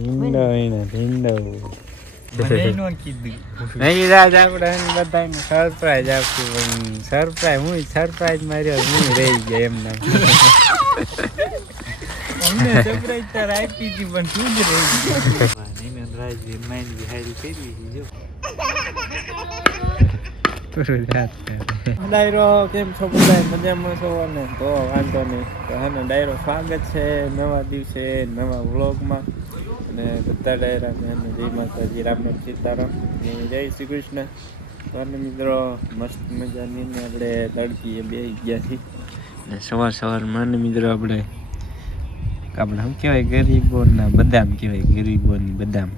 ભીંડો એને નો નહીં રાજ આપણે બધાને સરપ્રાઈઝ આપશું પણ સરપ્રાઈઝ હું સરપ્રાઈઝ માર્યો હું રહી ગયા એમના અમને સરપ્રાઈઝ તાર આપી હતી પણ તું જ રહી ગયો. નહીં માઇન્ડ બી હારી કરી જો ડાયરો કેમ છો બધા મજામાં છો ને તો વાંધો નહીં. તો ડાયરો સ્વાગત છે નવા દિવસે નવા વ્લોગમાં. અને બધા ડાયરાને જય માતાજી, રામ રામ સીતારામ અને જય શ્રી કૃષ્ણ. અને મિત્રો, મસ્ત મજાની આપણે તડકીએ બે ગયા છીએ. સવાર સવારમાં ને મિત્રો આપણે આપણે શું કહેવાય, ગરીબોના બદામ કહેવાય, ગરીબોની બદામ.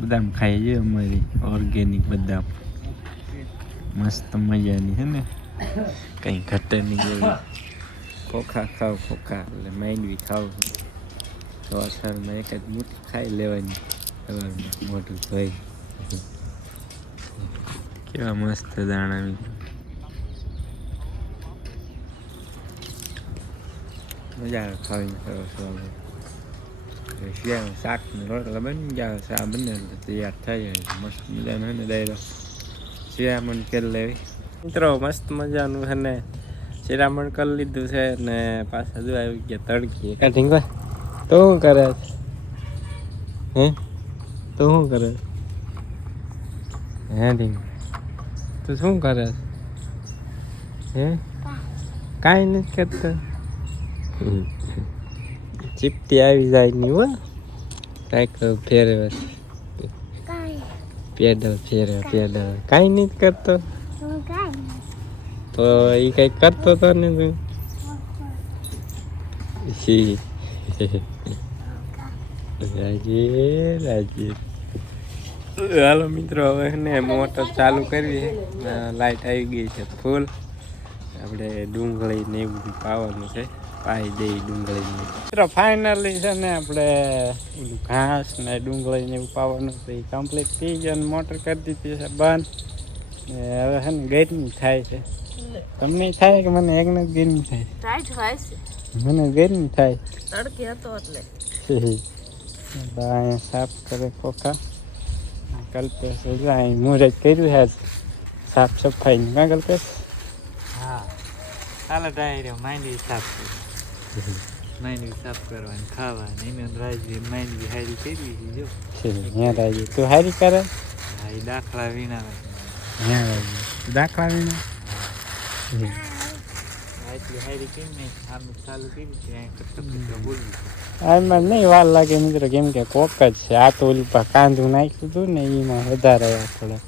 બદામ ખાઈએ છીએ અમારી ઓર્ગેનિક બદામ. મસ્ત મજાની છે ને? કંઈ ઘટે નહીં ખોખા ખાવ ખોખા, એટલે માંડવી ખાવ સવારમાં એક જ મૂઠી ખાઈ લેવાની. સવારમાં મોટું ધોઈ કેવા મસ્ત દાણા મજા આવે ખાવાની સવાર સવારમાં. શિયાળા શાક ને રોટલા બની જાય શા બને તૈયાર થઈ જાય મસ્ત મજાનો છે ને કરી લેવી. મિત્રો મસ્ત મજાનું છે ને. શિરામણ કરી લીધું છે ને પાછા જો આવી ગયા તડકી. કા ઢીંગવા તો શું કરે? હે? તો શું કરે? હે ઢીંગ તું શું કરે? હે? કાંઈ નથી કરતો ચીપટી આવી જાય નહીં હો? સાયકલ ફેરવે. પેડલ ફેરવે પેડલ. કાંઈ નથી કરતો. તો એ કઈ કરતો તો ને તું છી. રાજી રાજી હાલો મિત્રો, હવે ને મોટર ચાલુ કરીએ. છે લાઈટ આવી ગઈ છે ફૂલ. આપણે ડુંગળી ને એવું બધું પાવાનું છે. પાઈ દઈ ડુંગળી મિત્રો ફાઇનલી છે ને આપણે ઘાસ ને ડુંગળી ને એવું પાવાનું છે. એ કમ્પ્લીટ થઈ ગયું મોટર કરી દીધી છે બંધ. ને હવે છે ને ગરમી થાય છે. તમને થાય કે મને એકને જ ગરમી થાય? ટાઈટ હોય છે. મને ગરમી થાય? તડકે હતો એટલે. બાય સાફ કરે કોકા કલ્પેશ જો અહીં મુહૂર્ત કર્યું છે સાફ સફાઈ કાં કલ્પેશ હા. ચાલો ડાયરો માઇન્ડ સાફ કરી માઇન્ડ સાફ કરવાની ખાવાની. એને રાજવી માઇન્ડ બી હારી કરી જો. ત્યાં રાજી તું હારી કરે? હા એ દાખલા વિના દાખલા વિના એટલી હારી કેમ નહીં આમ નહીં વાર લાગે મિત્રો કેમ કે કોક જ છે. આ તો ઓલું પા કાંદું નાખ્યું હતું ને એમાં વધારે થોડા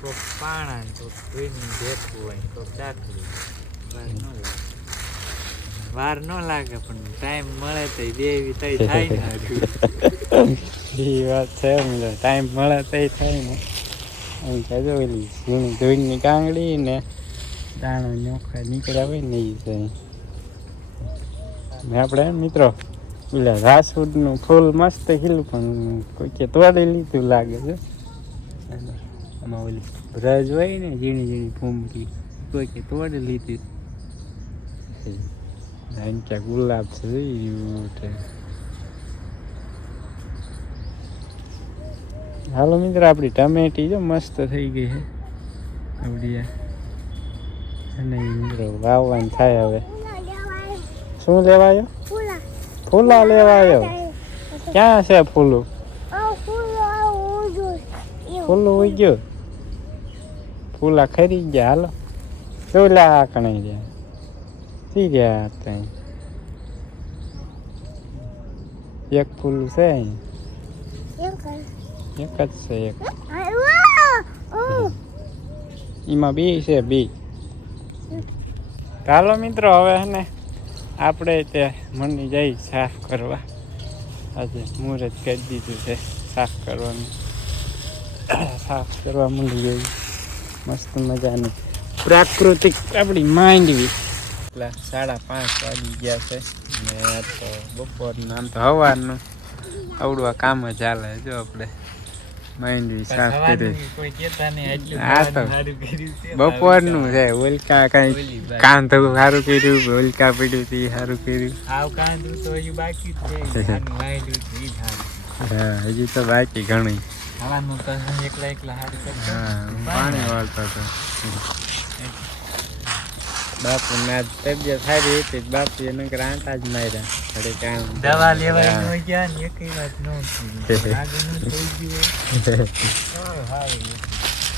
કોક પાણા કોક ધોઈને ભેટવું હોય કોક દાખલું વાર ન લાગે પણ ટાઈમ મળે તો બે એવી તઈ થાય ને. એ વાત છે મિત્રો ટાઈમ મળે તો થાય ને. એમ કહેજો ઓલી ઝીણી ધોઈની કાંગડી ને દાણો નોખા નીકળ્યા હોય ને એ છે આપણે મિત્રો ઓલા ઘાસફૂટનું ફૂલ મસ્ત ખીલું પણ કોઈ કે તોડી લીધું લાગે છે. આમાં ઓલી બ્રજ હોય ને, ઝીણી ઝીણી ફૂમકી કોઈ કે તોડી લીધી. ક્યાં ગુલાબ છે જોઈ હાલો મિત્ર, આપણી ટમેટી જો મસ્ત થઈ ગઈ છે. આવડી. અને વાવવાનું થાય હવે. શું લેવાયો? ફૂલા લેવાયો. ક્યાં છે ફૂલું? ફૂલું ઉઈ ગયું ફૂલા ખરી ગયા હાલો. ચોલા કણાઈ ગયા. સી ગયા ત્યાં એક ફૂલ છે એક જ છે એક. એમાં બી છે બી. ચાલો મિત્રો, હવે ને આપણે તે મંડી જઈ સાફ કરવા. આજે મુહૂર્ત કરી દીધું છે સાફ કરવાનું. સાફ કરવા મંડી ગઈ મસ્ત મજાની પ્રાકૃતિક આપણી માંડવી. એટલે સાડા પાંચ વાગી ગયા છે. ને તો બપોરનું, આમ તો હવાનું આવડું કામ જ ચાલે જો આપણે. માંડવી સાફ કર્યું બપોરનું છે ઉલ્કા કઈ કાન તો સારું કર્યું ઉલ્કા પડ્યું તે સારું કર્યું. આવ કાન તો હજુ બાકી છે. હા હજુ તો બાકી ઘણી. હા પાણી વાળતા હતો. બાપુ ના તબિયત સારી હતી બાપુ એને આંટા જ માર્યા. ઘડી કામ દવા લેવા ન ગયા ને એકઈ વાત ન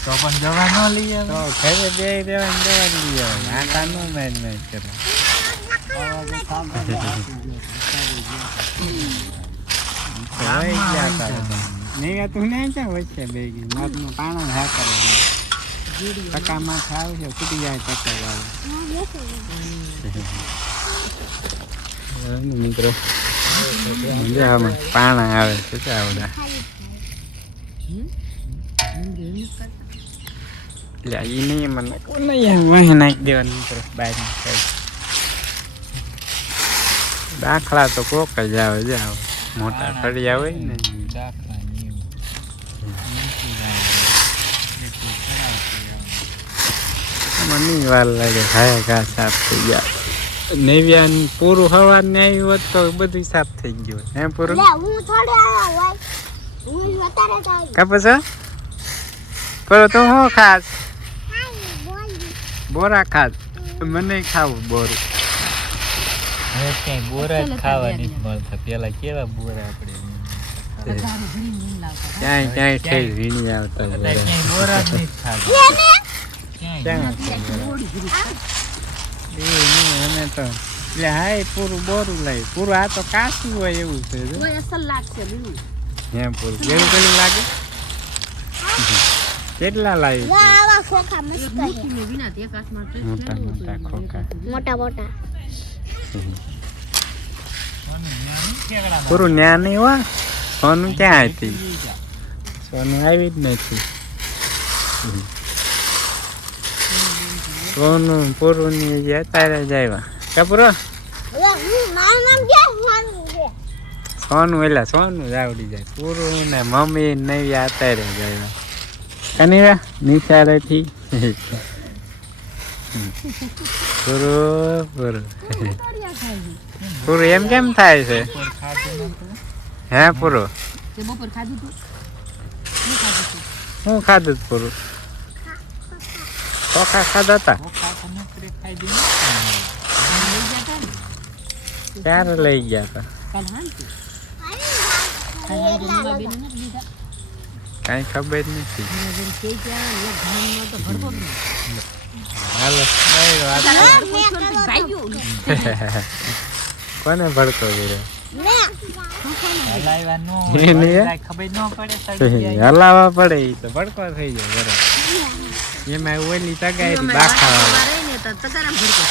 તો પણ દવા ન લઈ તો આવે ઘરે બે દેવાની દવા લઈ આવે આંટા નો માર માર કરે. નહીં તું નહીં ક્યાં વચ્ચે બે ગઈ. માથનું પાણો હા કરે ટકામાં ખાવ છે ફૂટી જાય ટકા મિત્રો મજા આવે પાણા આવે છે આવડા? એટલે ઈ નહીં મને કોણ નહીં વહી નાખી દેવાનું મિત્રો બહાર દાખલા તો કોક જ આવે જ આવે. મોટા ફળિયા હોય ને. ઈ. મને વાર લાગે હાય ઘા સાફ થઈ ગયા. નેવ્યાન પૂરું હવા ને આવ્યું હોત તો બધું સાફ થઈ ગયું હે પૂરું? કાપસ હું તો હું ખાસ બોરા ખાસ મને ખાવું બોરું. હવે ક્યાંય બોરા જ ખાવા નથી મળતા. પેલા કેવા બોરા આપણે ક્યાંય ક્યાંય થઈ વીણી આવતા બોરા જ ખાતા. અમે તો એટલે હા પૂરું બોરું લઈ પૂરું આ તો કાચું હોય એવું છે જો. કોઈ અસલ લાગશે બીજું હે પૂરું. કેવું કેવું લાગે? કેટલા લાવી મોટા મોટા ખોખા. મોટા મોટા. પૂરું ન્યા નહીં હો. સોનું ક્યાં હતી? સોનું આવી જ નથી. સોનું પૂરું ની જે અત્યારે જ આવ્યા. કપરો હું સોનું એટલે સોનું જ આવડી જાય. પૂરું ને મમ્મી નવી અત્યારે જ આવ્યા. કનીરા નિશાળેથી. પૂરું પૂરું. પૂરું એમ કેમ થાય છે? હે પૂરું. બપોર ખાધું પૂરું. ચોખા ખાધા હતા ક્યારે લઈ ગયા હતા કાંઈ ખબર નથી કોને ભડકો કર્યો હલાવ્યા નો એ નહીં હે? કાંઈ ખબર ન પડે હલાવા પડે તો ભડકો થઈ જાય બરાબર એમાં ઓલી તગારી બાખા તગારામ થાય.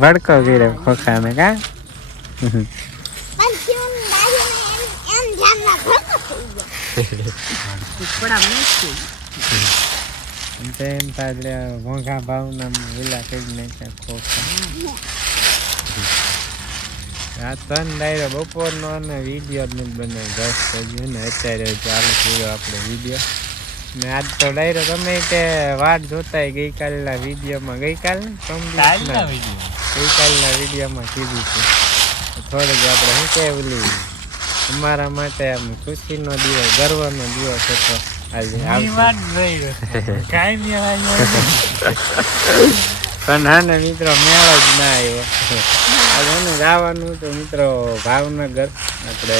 ભડકો કર્યો કા ધ્યાન ના ભરતો થઈ ગયો પડાવ નહીં છે એમ તો એમ થાય એટલે મોંઘા ભાવના વેલા કરી નાખ્યા ખોખા આ તન ડાયરો બપોરનો અને વીડિયો જ નથી બનાવ્યો દસ થયું ને અત્યારે ચાલુ કર્યો આપણે વીડિયો આજ તો ડાયરો તમે કે વાટ જોતા ગઈકાલના વિડીયોમાં. ગઈકાલ ગઈકાલના વિડીયોમાં કીધું છે. થોડીક આપણે શું કે ઓલી અમારા માટે આમ ખુશીનો દિવસ ગર્વનો દિવસ હતો આજે. વાત પણ હા ને મિત્રો મેળો જ ના આવ્યો. આજે જવાનું તો મિત્રો ભાવનગર. આપણે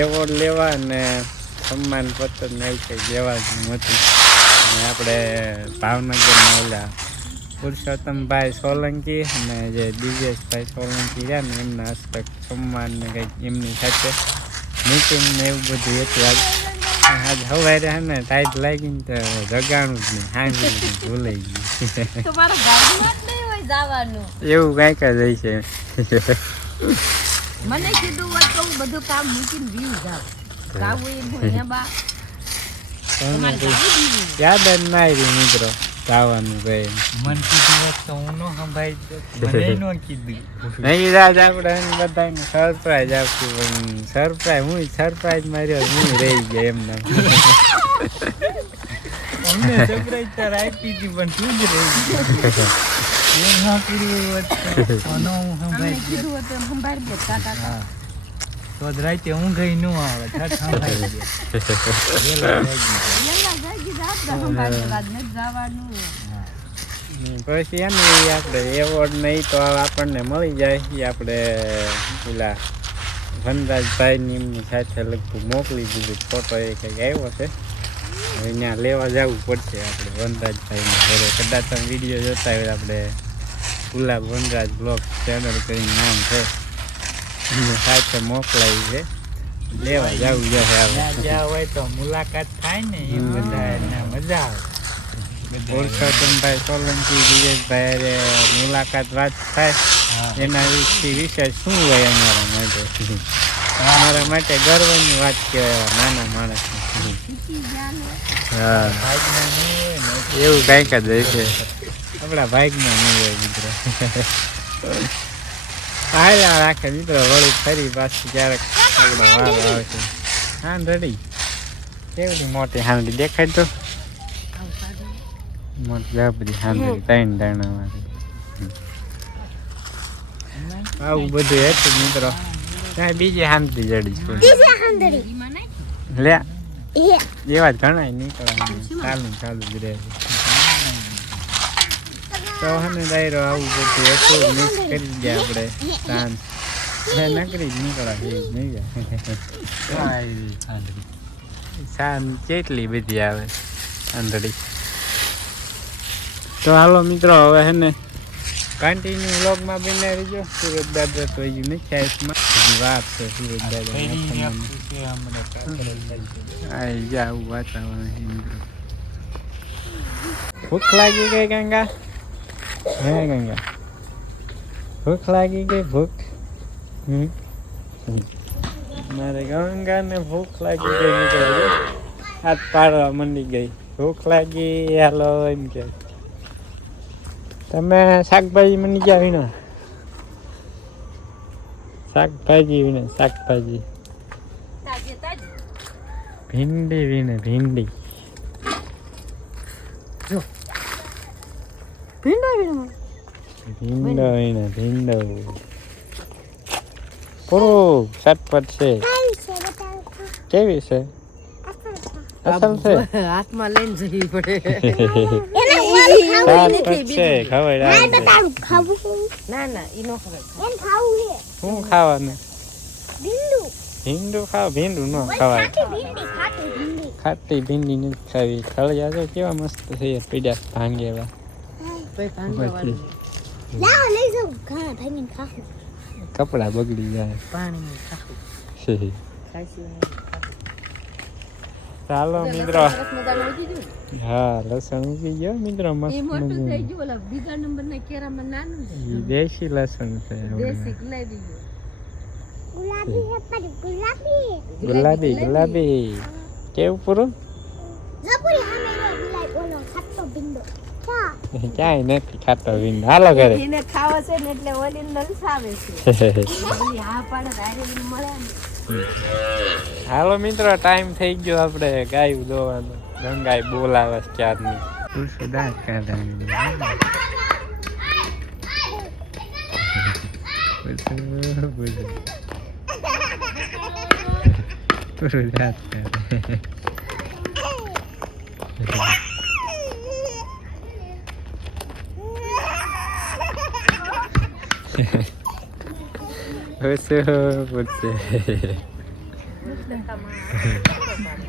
એવોર્ડ લેવા અને સન્માન પત્ર નહીં કંઈ કંઈક લેવાનું હતું અને આપણે ભાવનગરના ઓલા પુરુષોત્તમભાઈ સોલંકી અને જે દિવ્યેશભાઈ સોલંકી રહ્યા ને એમના હસ્તક સન્માન ને કંઈક એમની સાથે મીટિંગ ને એવું બધું હતું આજ. આજ સવારે હે ને ટાઈટ લાગીને તો જગાણું જ નહીં હાંગી ભૂલાઈ ગયું. એવું મારા જ હોય છે કાંઈક મને કીધું બધું કામ મૂકીને વ્યૂ જાવું. યાદ જ ના આવી મિત્રો ગાવાનું કઈ મન કીધું તો હું નો સંભાઈ મને નો કીધું. નહીં રાજ આપણે એને બધાને સરપ્રાઈઝ આપશું પણ સરપ્રાઈઝ હું સરપ્રાઈઝ માર્યો હું રહી ગયો એમને અમને સરપ્રાઈઝ તાર આપી હતી પણ તું જ રહી ગયો. એમ ના કર્યું હોત તો હું કીધું હોત સંભાળી દે કાકા. તો જ રાતે ઊંઘઈ ન આવે ને પછી એમ આપણે એવોર્ડ ને ઈ તો આપણને મળી જાય. એ આપણે પેલા વનરાજભાઈની એમની સાથે લગભગ મોકલી દીધું ફોટો એ કંઈક આવ્યો છે. હવે ત્યાં લેવા જવું પડશે આપણે વનરાજભાઈ ઘરે. કદાચ તમે વીડિયો જોતા હોય આપણે ગુલાબ વનરાજ બ્લોગ ચેનલ કરીને નામ છે. સાથે મોકલાવી છે. લેવા જવું જશે જ્યાં હોય તો મુલાકાત થાય ને એ. બધા મજા આવે. પુરુષોત્તમભાઈ સોલંકી હારે મુલાકાત વાત થાય. એના વિશે વિશે શું હોય અમારા માટે? અમારા માટે ગર્વની વાત કહેવાય નાના માણસ હા. એવું કંઈક જ હોય છે આપણા ભાગમાં નહીં હોય મિત્રો. હાલ્યા રાખે મિત્રો વળી ફરી પાછી ક્યારેક આપણો વાર આવશે હાંડડી કેવડી મોટી હાંડી દેખાય તો? મોટી જાબરી હાંડડી ત્રણ વાળી. આવું બધું હતું મિત્રો. કાંઈ બીજી હાંડી જડી છે. લે. એવા જ ઘણા નીકળવાનું ચાલુ ચાલુ જ રહે. છે તો હને દાયરો આવું બધું હતું મિક્સ કરી ગયા આપણે. સાંજ. હે કરી જ નીકળા છે નહીં જાય. સાંજ કેટલી બધી આવે આંધળી. તો હાલો મિત્રો હવે હે ને કન્ટિન્યુ વ્લોગમાં બને રહીજો સુરત દાદા તો હજી નથી આઈસમાં વાર છે સુરત દાદા આવું વાતાવરણ ભૂખ લાગી ગઈ ગંગા હે ગંગા ભૂખ લાગી ગઈ ભૂખ. મારે ગંગાને ભૂખ લાગી ગઈ હાથ પાડવા મંડી ગઈ. ભૂખ લાગી હાલો એમ કે. તમે શાકભાજી મંડી ગયા વિના? શાકભાજી વિને શાકભાજી. ભીંડી વિને ભીંડી. વિને ભીંડી ભીંડા વિને ભીંડા પૂરું ચટપટ છે. કેવી છે? અસલ છે? હાથમાં લઈને જવી પડે. એને ઓલું ખાવું ચટપટ છે ખબર ના આવે બતાવું ખાવું છે. ના ના નો ખાવું શું ખાવાનું? ભીંડું. ભીંડું ખાવ ભીંડું ન ખવાય. ખાટી ભીંડી નથી ખાવી. ખળિયા તો કેવા મસ્ત છે પીડા ભાંગે લાવો લઈ જાઉં ભાઈને ખાવું કપડા બગડી જાય. પાણી ચાલો મિત્રો. હા લસણ ઉગી ગયો મિત્રો મસ્ત મોટું થઈ ગયું ઓલા બીજા નંબર ના કેરામાં નાનું છે. દેશી લસણ છે દેશી ગુલાબી. ગુલાબી હે પર ગુલાબી. ગુલાબી ગુલાબી કેવું પૂરું જબરી સામે રે ગુલાબ ઓલો ખાટો ભીંડો ચા ક્યાંય નથી ખાતો વિન. હાલો ઘરે. એને ખાવો છે ને એટલે ઓલી નલસાવે છે. ઓલી હા પાડે તો વિન મળે હાલો મિત્રો ટાઈમ થઈ ગયો આપણે ગાયું દોવાનો ગંગાઈ બોલાવે છે પુરુષો, પુરુષો. પુરુષ દાંત કાઢે પુરુષો, પુરુષો.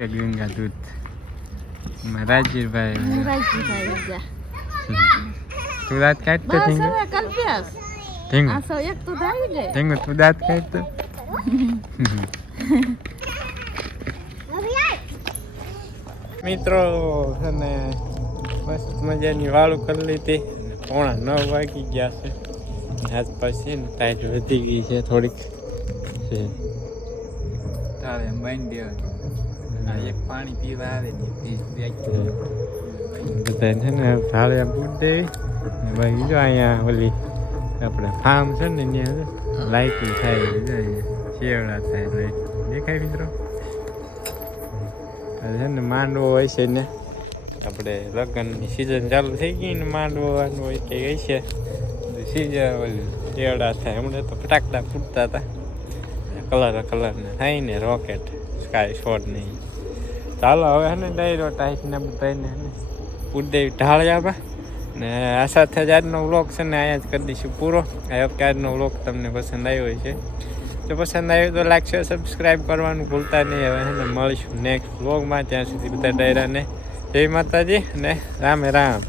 ગંગા દૂધમાં રાજીભાઈ રાજી થઈ ગયા તું દાંત કાઢતો એક તો થઈ ગઈ ધીંગો તું દાંત કાઢતો મિત્રો છે ને મસ્ત મજાની વાળું કરી લીધી પોણા નવ વાગી ગયા છે આજ પછી ને ટાઈટ વધી ગઈ છે થોડીક. છે. તારે બાંધી દેવાનું. એક પાણી પીવા આવે ને બધા છે ને ભાળે બૂટ દેવી. ભાઈ જો અહીંયા ઓલી આપણે ફાર્મ છે ને ત્યાં લાઇટિંગ થાય. શેવડા થાય લાઇટ દેખાય મિત્રો? છે ને માંડવો હોય છે ને. આપણે લગ્નની સિઝન ચાલુ થઈ ગઈ ને માંડવો હોય કે છે સિઝન ઓલી શેવડા થાય. હમણાં તો ફટાકડા ફૂટતા હતા. કલર કલરને થાય ને રોકેટ સ્કાય શોટ નહીં ચાલો, હવે ને ડાયરો ટાઈટને બધાને ઉદેવી ઢાળ્યા ને. આ સાથે જ આજનો વ્લોગ છે ને અહીંયા જ કરી દઈશું પૂરો. આ કે આજનો વ્લોગ તમને પસંદ આવ્યો છે જો પસંદ આવ્યો તો લાઈક શેર સબસ્ક્રાઈબ કરવાનું ભૂલતા નહીં. હવે ને મળીશું નેક્સ્ટ વ્લોગમાં ત્યાં સુધી બધા ડાયરાને. જય માતાજી ને રામે રામ.